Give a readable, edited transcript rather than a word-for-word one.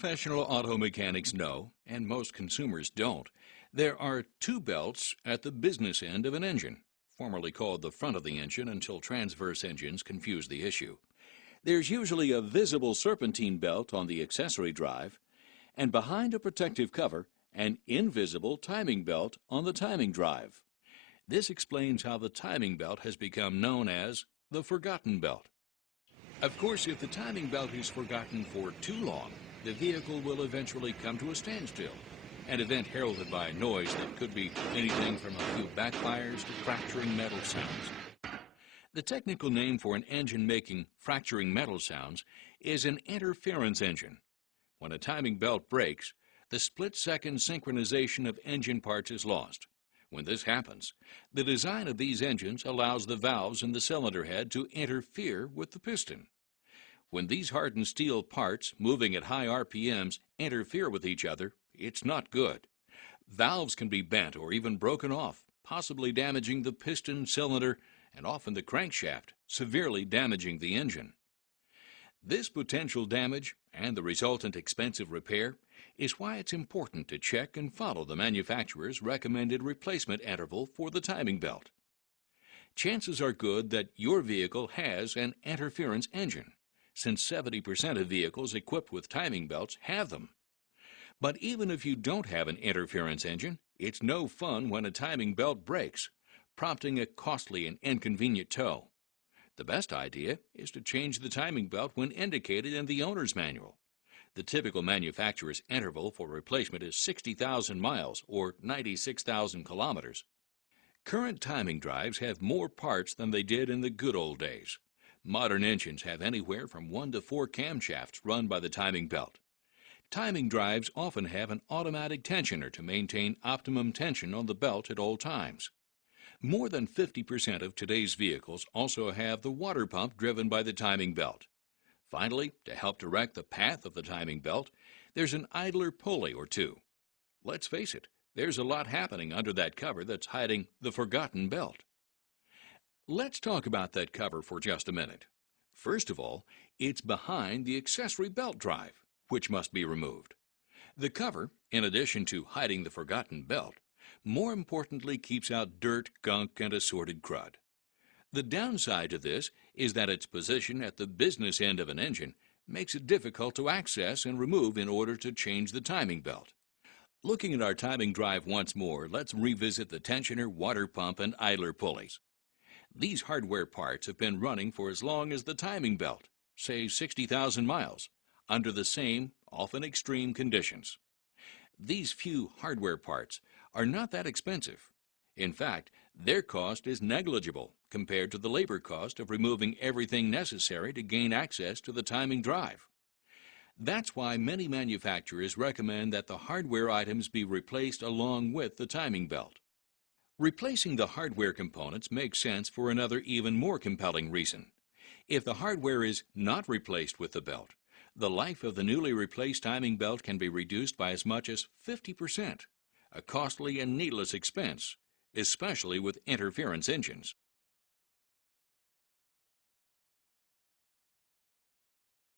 professional auto mechanics know, and most consumers don't, there are two belts at the business end of an engine, formerly called the front of the engine until transverse engines confuse the issue. There's usually a visible serpentine belt on the accessory drive, and behind a protective cover, an invisible timing belt on the timing drive. This explains how the timing belt has become known as the forgotten belt. Of course, if the timing belt is forgotten for too long, the vehicle will eventually come to a standstill, an event heralded by noise that could be anything from a few backfires to fracturing metal sounds. The technical name for an engine making fracturing metal sounds is an interference engine. When a timing belt breaks, the split-second synchronization of engine parts is lost. When this happens, the design of these engines allows the valves in the cylinder head to interfere with the piston. When these hardened steel parts, moving at high RPMs, interfere with each other, it's not good. Valves can be bent or even broken off, possibly damaging the piston, cylinder, and often the crankshaft, severely damaging the engine. This potential damage and the resultant expensive repair is why it's important to check and follow the manufacturer's recommended replacement interval for the timing belt. Chances are good that your vehicle has an interference engine, since 70% of vehicles equipped with timing belts have them. But even if you don't have an interference engine, it's no fun when a timing belt breaks, prompting a costly and inconvenient tow. The best idea is to change the timing belt when indicated in the owner's manual. The typical manufacturer's interval for replacement is 60,000 miles or 96,000 kilometers. Current timing drives have more parts than they did in the good old days. Modern engines have anywhere from 1 to 4 camshafts run by the timing belt. Timing drives often have an automatic tensioner to maintain optimum tension on the belt at all times. More than 50% of today's vehicles also have the water pump driven by the timing belt. Finally, to help direct the path of the timing belt, there's an idler pulley or two. Let's face it, there's a lot happening under that cover that's hiding the forgotten belt. Let's talk about that cover for just a minute. First of all, it's behind the accessory belt drive, which must be removed. The cover, in addition to hiding the forgotten belt, more importantly keeps out dirt, gunk, and assorted crud. The downside to this is that its position at the business end of an engine makes it difficult to access and remove in order to change the timing belt. Looking at our timing drive once more, let's revisit the tensioner, water pump, and idler pulleys. These hardware parts have been running for as long as the timing belt, say 60,000 miles, under the same, often extreme conditions. These few hardware parts are not that expensive. In fact, their cost is negligible compared to the labor cost of removing everything necessary to gain access to the timing drive. That's why many manufacturers recommend that the hardware items be replaced along with the timing belt. Replacing the hardware components makes sense for another even more compelling reason. If the hardware is not replaced with the belt, the life of the newly replaced timing belt can be reduced by as much as 50%, a costly and needless expense, especially with interference engines.